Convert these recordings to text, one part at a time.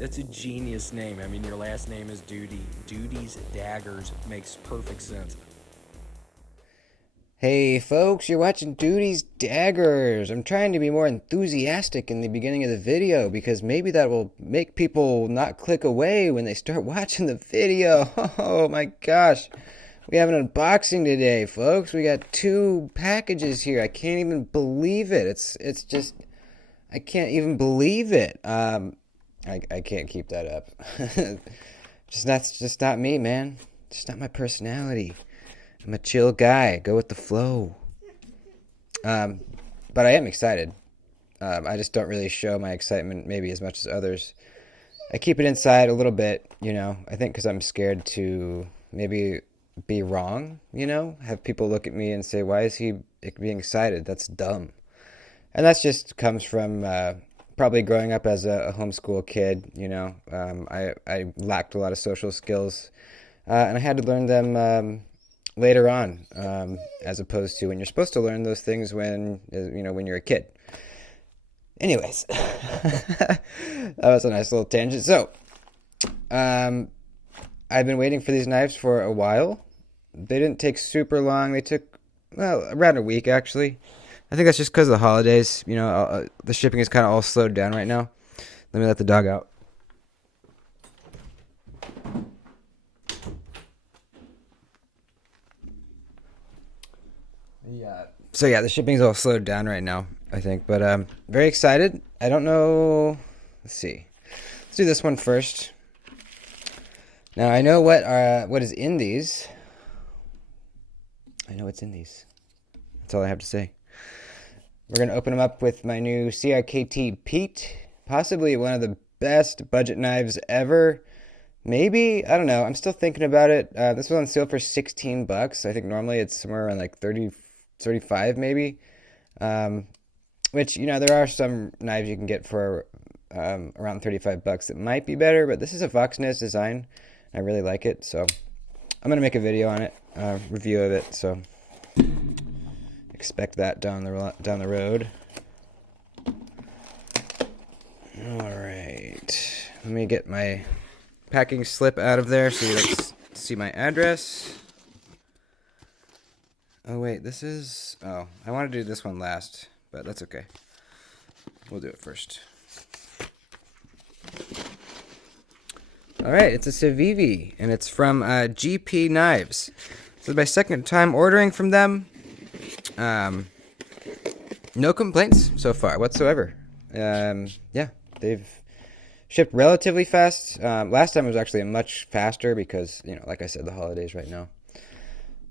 That's a genius name. I mean, your last name is Duty. Duty's Daggers makes perfect sense. Hey folks, you're watching Duty's Daggers. I'm trying to be more enthusiastic in the beginning of the video because maybe that will make people not click away when they start watching the video. Oh my gosh. We have an unboxing today, folks. We got two packages here. I can't even believe it. It's just I can't even believe it. I can't keep that up. Just not me, man. Just not my personality. I'm a chill guy. Go with the flow. Um, but I am excited. I just don't really show my excitement maybe as much as others. I keep it inside a little bit, I think because I'm scared to maybe be wrong, have people look at me and say, why is he being excited? That's dumb. And that's just comes from probably growing up as a homeschool kid, I lacked a lot of social skills, and I had to learn them later on, as opposed to when you're supposed to learn those things when you're a kid. Anyways, that was a nice little tangent. So, I've been waiting for these knives for a while. They didn't take super long. They took, well, around a week actually. I think that's just because of the holidays. The shipping is kind of all slowed down right now. Let me let the dog out. Yeah. So yeah, the shipping's all slowed down right now, I think. But very excited. I don't know. Let's see. Let's do this one first. Now I know what is in these. I know what's in these. That's all I have to say. We're gonna open them up with my new CRKT Pete, possibly one of the best budget knives ever. Maybe, I don't know. I'm still thinking about it. This was on sale for 16 bucks. I think normally it's somewhere around like 30, 35 maybe. Which, there are some knives you can get for around 35 bucks that might be better, but this is a Voxnez design. I really like it, so I'm going to make a video on it, review of it, so expect that down the road. All right. Let me get my packing slip out of there so you don't see my address. Oh wait, I want to do this one last, but that's okay. We'll do it first. All right, it's a Civivi, and it's from GP Knives. This is my second time ordering from them. No complaints so far whatsoever. Yeah, they've shipped relatively fast. Last time it was actually much faster because, like I said, the holidays right now.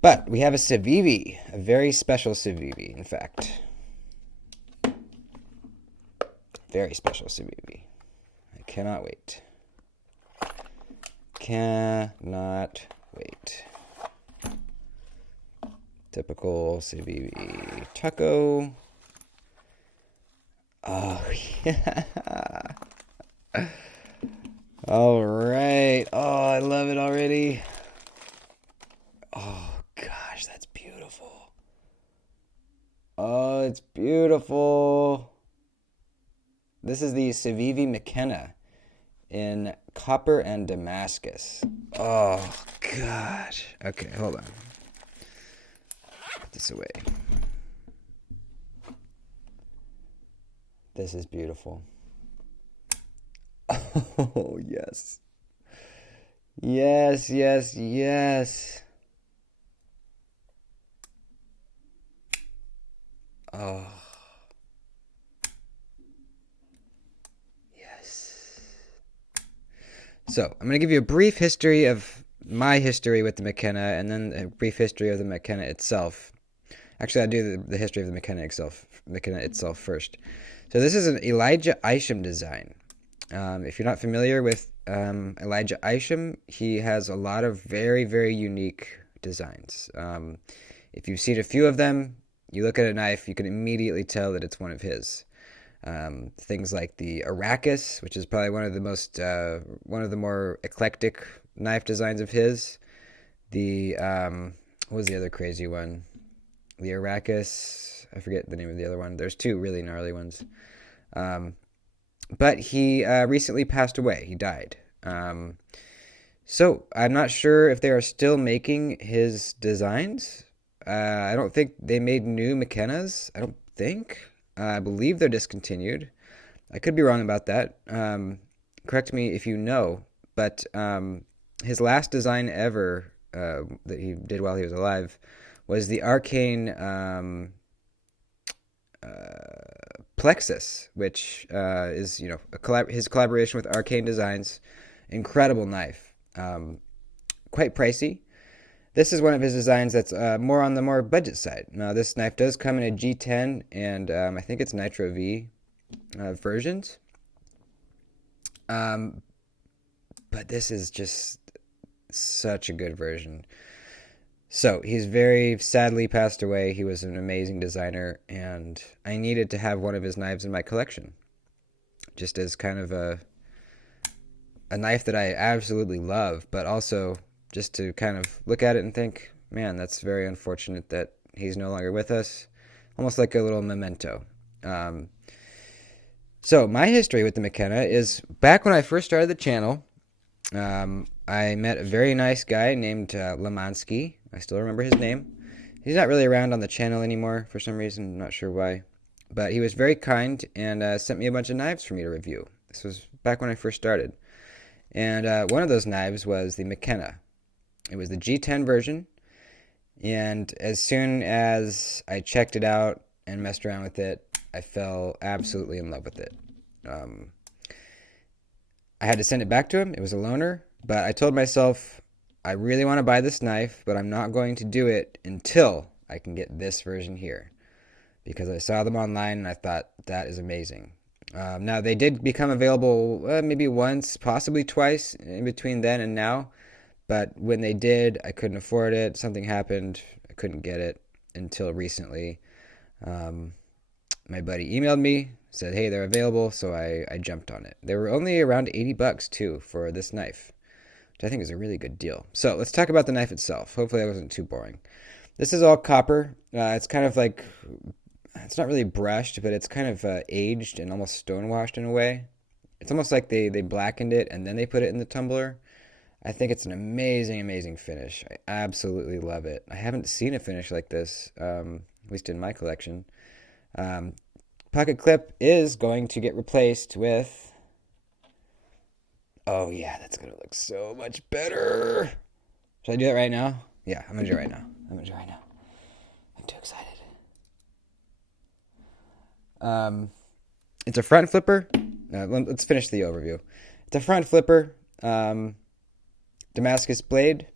But we have a Civivi, a very special Civivi, in fact. Very special Civivi. I cannot wait. Cannot wait. Typical Civivi taco. Oh, yeah. All right. Oh, I love it already. Oh, gosh, that's beautiful. Oh, it's beautiful. This is the Civivi McKenna in copper and Damascus. Oh, gosh. Okay, hold on. Put this away. This is beautiful. Oh, yes. Yes, yes, yes. Oh, yes. So, I'm going to give you a brief history of my history with the McKenna and then a brief history of the McKenna itself. Actually, I'll do the history of the McKenna itself first. So, this is an Elijah Isham design. If you're not familiar with Elijah Isham, he has a lot of very, very unique designs. If you've seen a few of them, you look at a knife, you can immediately tell that it's one of his. Things like the Arrakis, which is probably one of the more eclectic knife designs of his. The what was the other crazy one? The Arrakis. I forget the name of the other one. There's two really gnarly ones. but he recently passed away. He died. So I'm not sure if they are still making his designs. I don't think they made new McKennas. I don't think. I believe they're discontinued. I could be wrong about that. Correct me if you know. But his last design ever that he did while he was alive was the Arcane Plexus, which is his collaboration with Arcane Designs. Incredible knife. Quite pricey. This is one of his designs that's more on the more budget side. Now, this knife does come in a G10 and I think it's Nitro V versions. But this is just such a good version. So he's very sadly passed away. He was an amazing designer, and I needed to have one of his knives in my collection, just as kind of a knife that I absolutely love, but also just to kind of look at it and think, man, that's very unfortunate that he's no longer with us. Almost like a little memento. So my history with the McKenna is back when I first started the channel. I met a very nice guy named Lemansky. I still remember his name. He's not really around on the channel anymore for some reason. I'm not sure why. But he was very kind and sent me a bunch of knives for me to review. This was back when I first started. And one of those knives was the McKenna. It was the G10 version. And as soon as I checked it out and messed around with it, I fell absolutely in love with it. I had to send it back to him. It was a loaner. But I told myself, I really want to buy this knife, but I'm not going to do it until I can get this version here. Because I saw them online and I thought, that is amazing. Now, they did become available maybe once, possibly twice in between then and now. But when they did, I couldn't afford it. Something happened. I couldn't get it until recently. My buddy emailed me, said, hey, they're available. So I jumped on it. They were only around $80 too for this knife, which I think is a really good deal. So let's talk about the knife itself. Hopefully that wasn't too boring. This is all copper. It's kind of like, it's not really brushed, but it's kind of aged and almost stonewashed in a way. It's almost like they blackened it and then they put it in the tumbler. I think it's an amazing, amazing finish. I absolutely love it. I haven't seen a finish like this, at least in my collection. Pocket clip is going to get replaced with... Oh yeah, that's going to look so much better. Should I do it right now? Yeah, I'm going to do it right now. I'm too excited. It's a front flipper. Let's finish the overview. It's a front flipper. Damascus blade.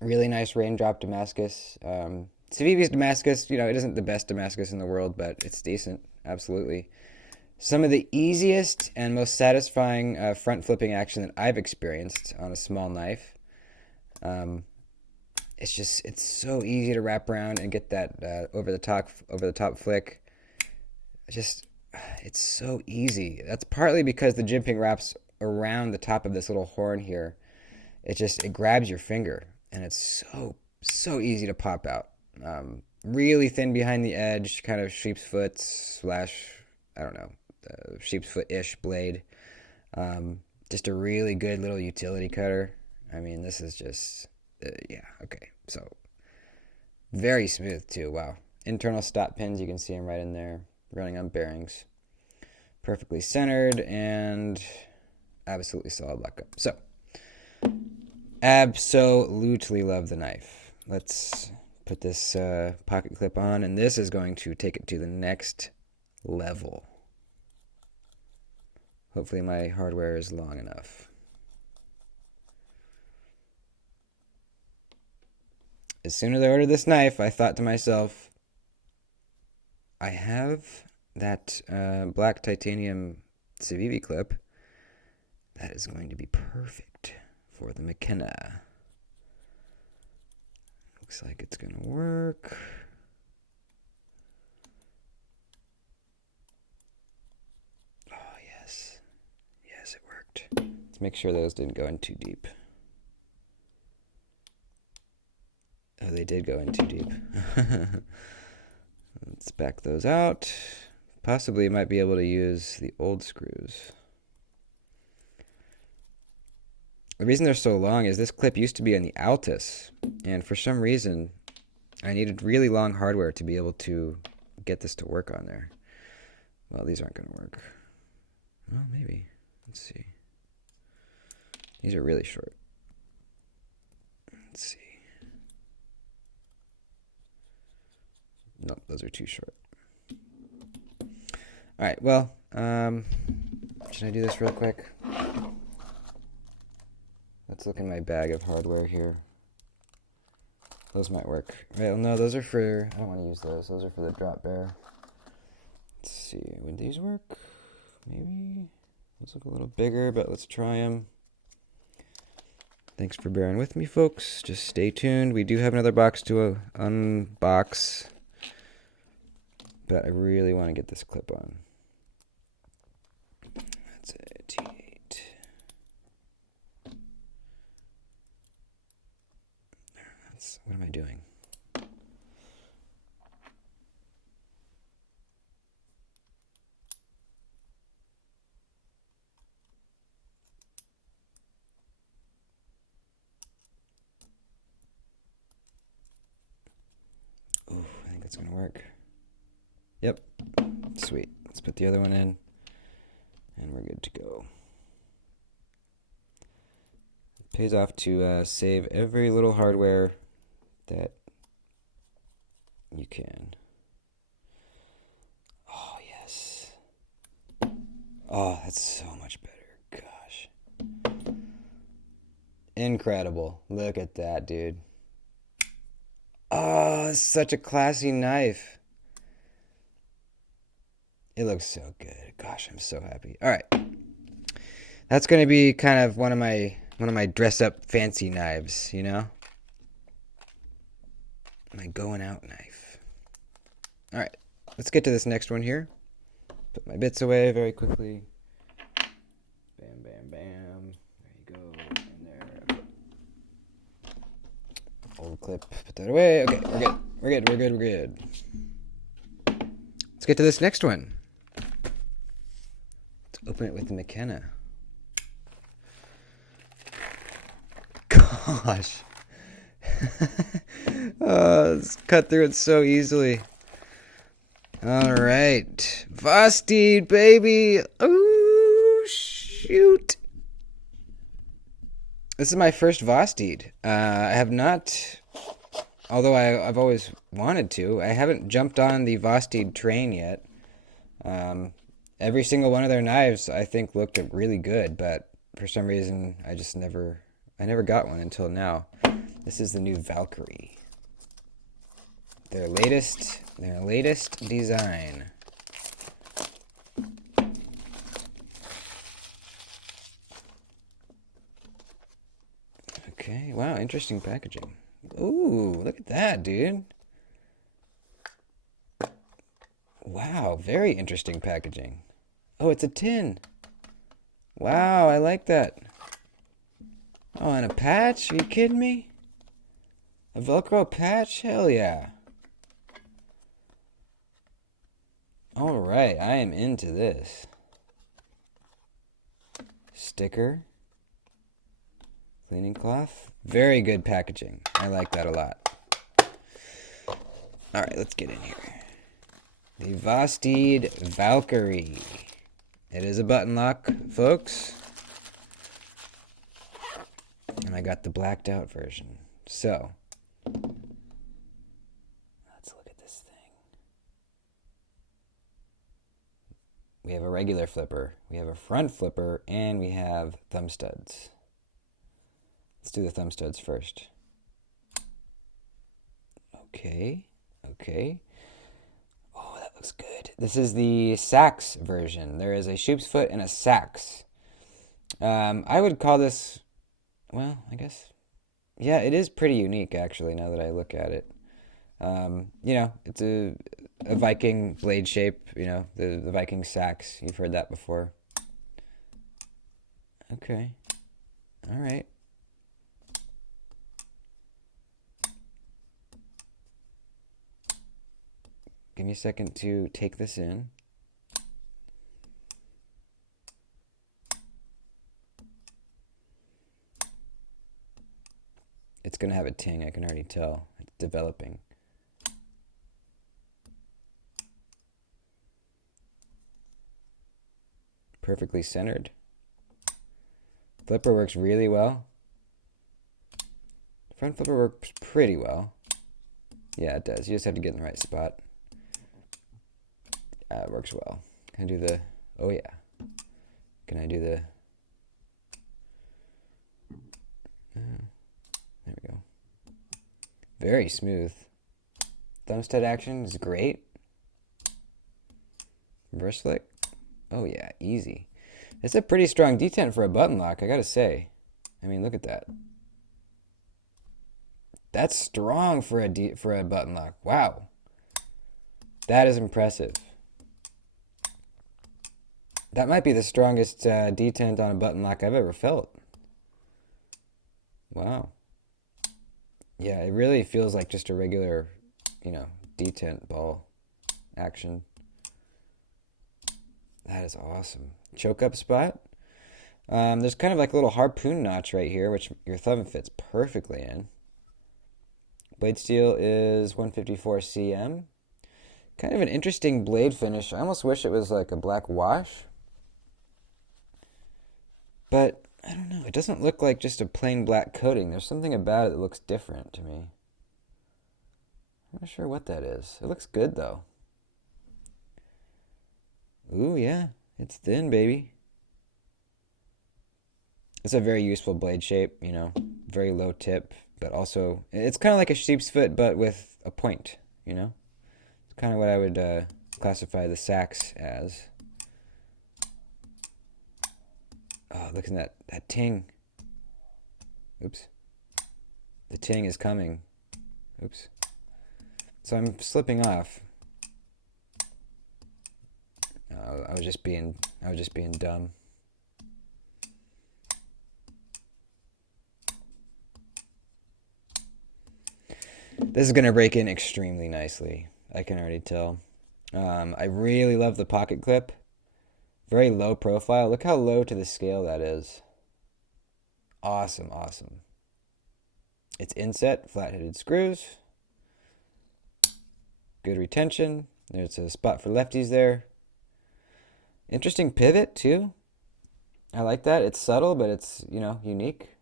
Really nice raindrop Damascus. Civivi's Damascus, it isn't the best Damascus in the world, but it's decent. Absolutely. Some of the easiest and most satisfying front flipping action that I've experienced on a small knife. It's so easy to wrap around and get that over the top flick. It's so easy. That's partly because the jimping wraps around the top of this little horn here. It grabs your finger, and it's so easy to pop out. Really thin behind the edge, kind of sheep's foot / I don't know, sheep's foot-ish blade. Just a really good little utility cutter. I mean, this is just, yeah, okay. So, very smooth too, wow. Internal stop pins, you can see them right in there, running on bearings. Perfectly centered and absolutely solid lockup. So, absolutely love the knife. Let's put this pocket clip on, and this is going to take it to the next level. Hopefully my hardware is long enough. As soon as I ordered this knife, I thought to myself, I have that black titanium Civivi clip. That is going to be perfect for the McKenna. Looks like it's going to work. Oh, yes. Yes, it worked. Let's make sure those didn't go in too deep. Oh, they did go in too deep. Let's back those out. possibly might be able to use the old screws. The reason they're so long is this clip used to be on the Altus, and for some reason I needed really long hardware to be able to get this to work on there. Well, these aren't going to work. Well, maybe. Let's see. These are really short. Let's see. Nope, those are too short. All right, well, should I do this real quick? Let's look in my bag of hardware here. Those might work. Well, no, those are for, I don't want to use those. Those are for the drop bear. Let's see, would these work? Maybe. Those look a little bigger, but let's try them. Thanks for bearing with me, folks. Just stay tuned. We do have another box to unbox, but I really want to get this clip on. That's a T8. What am I doing? Ooh, I think that's gonna work. Yep, sweet. Let's put the other one in, and we're good to go. It pays off to save every little hardware that you can. Oh, yes. Oh, that's so much better. Gosh. Incredible. Look at that, dude. Oh, it's such a classy knife. It looks so good. Gosh, I'm so happy. All right. That's going to be kind of one of my dress up fancy knives, you know? My going out knife. All right, let's get to this next one here. Put my bits away very quickly. Bam, bam, bam. There you go. In there. Old clip. Put that away. Okay, we're good. We're good. We're good. We're good. Let's get to this next one. Let's open it with the McKenna. Gosh. Oh, it's cut through it so easily. All right. Vosteed, baby. Oh, shoot. This is my first Vosteed. I have not, although I've always wanted to, I haven't jumped on the Vosteed train yet. Every single one of their knives, I think, looked really good, but for some reason, I never got one until now. This is the new Valkyrie. Their latest design. Okay, wow, interesting packaging. Ooh, look at that, dude. Wow, very interesting packaging. Oh, it's a tin. Wow, I like that. Oh, and a patch? Are you kidding me? A Velcro patch? Hell yeah. Alright, I am into this. Sticker. Cleaning cloth. Very good packaging. I like that a lot. Alright, let's get in here. The Vosteed Valkyrie. It is a button lock, folks. And I got the blacked out version. So, let's look at this thing. We have a regular flipper, we have a front flipper, and we have thumb studs. Let's do the thumb studs first. Okay. Oh, that looks good. This is the Sachs version. There is a sheep's foot and a Sachs. I would call this, well, I guess, yeah, it is pretty unique, actually, now that I look at it. It's a Viking blade shape, the Viking Sachs. You've heard that before. Okay. All right. Give me a second to take this in. It's going to have a ting, I can already tell. It's developing. Perfectly centered. Flipper works really well. Front flipper works pretty well. Yeah, it does. You just have to get in the right spot. It works well. Can I do the... Oh, yeah. Can I do the... There we go. Very smooth. Thumbstud action is great. Reverse flick. Oh, yeah. Easy. It's a pretty strong detent for a button lock, I gotta say. I mean, look at that. That's strong for a button lock. Wow. That is impressive. That might be the strongest detent on a button lock I've ever felt. Wow. Yeah, it really feels like just a regular, detent ball action. That is awesome. Choke up spot. There's kind of like a little harpoon notch right here, which your thumb fits perfectly in. Blade steel is 154 cm. Kind of an interesting blade finish. I almost wish it was like a black wash. But, I don't know. It doesn't look like just a plain black coating. There's something about it that looks different to me. I'm not sure what that is. It looks good, though. Ooh, yeah. It's thin, baby. It's a very useful blade shape, very low tip, but also, it's kind of like a sheep's foot, but with a point, It's kind of what I would classify the Sachs as. Oh, look at that ting. Oops. The ting is coming. Oops. So I'm slipping off. I was just being dumb. This is gonna break in extremely nicely. I can already tell. I really love the pocket clip. Very low profile. Look how low to the scale that is. Awesome, awesome. It's inset, flat-headed screws. Good retention. There's a spot for lefties there. Interesting pivot, too. I like that. It's subtle, but it's, unique.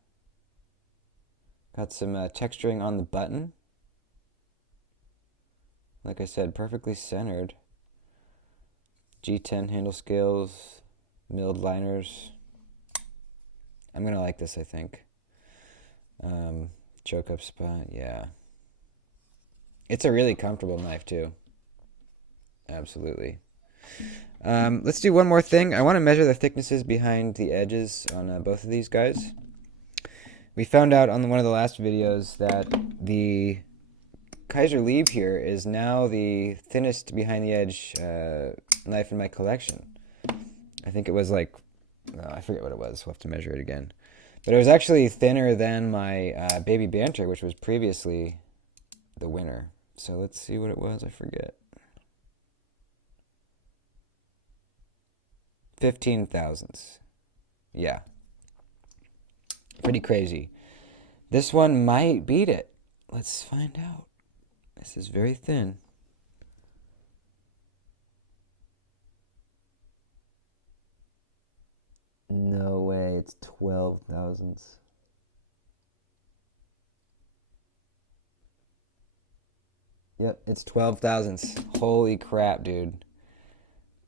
Got some texturing on the button. Like I said, perfectly centered. G10 handle scales, milled liners. I'm going to like this, I think. Choke up spot, yeah. It's a really comfortable knife, too. Absolutely. Let's do one more thing. I want to measure the thicknesses behind the edges on both of these guys. We found out on one of the last videos that the Kaiser Lieb here is now the thinnest behind the edge knife in my collection. I think it was like, I forget what it was. We'll have to measure it again. But it was actually thinner than my Baby Banter, which was previously the winner. So let's see what it was. I forget. 15 thousandths. Yeah. Pretty crazy. This one might beat it. Let's find out. This is very thin. No way, it's 12 thousandths. Yep, it's 12 thousandths. Holy crap, dude.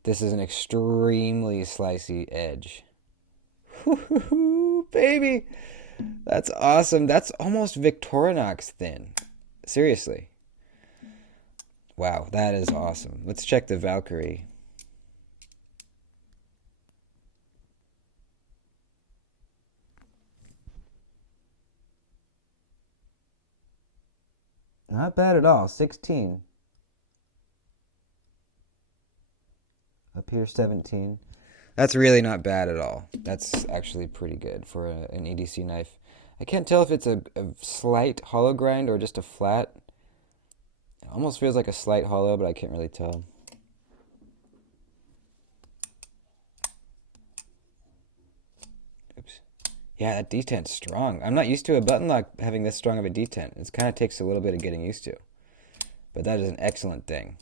This is an extremely slicey edge. Woo-hoo-hoo, baby! That's awesome. That's almost Victorinox thin. Seriously. Wow, that is awesome. Let's check the Valkyrie. Not bad at all. 16. Up here, 17. That's really not bad at all. That's actually pretty good for an EDC knife. I can't tell if it's a slight hollow grind or just a flat. It almost feels like a slight hollow, but I can't really tell. Oops. Yeah, that detent's strong. I'm not used to a button lock having this strong of a detent. It kind of takes a little bit of getting used to. But that is an excellent thing.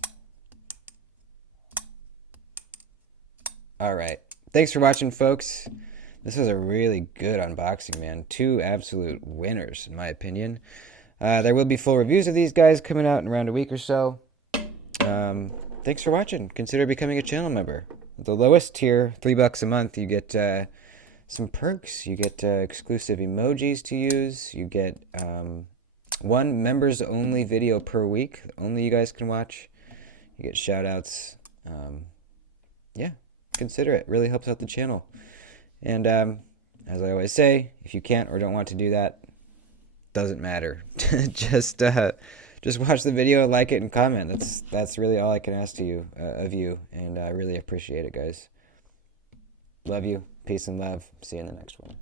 All right. Thanks for watching, folks. This was a really good unboxing, man. Two absolute winners, in my opinion. There will be full reviews of these guys coming out in around a week or so. Thanks for watching. Consider becoming a channel member. The lowest tier, $3 a month, you get some perks. You get exclusive emojis to use. You get one members only video per week. Only you guys can watch. You get shout outs. Yeah, consider it. Really helps out the channel. And as I always say, if you can't or don't want to do that, doesn't matter. just watch the video, like it, and comment. That's really all I can ask of you, and I really appreciate it, guys. Love you. Peace and love. See you in the next one.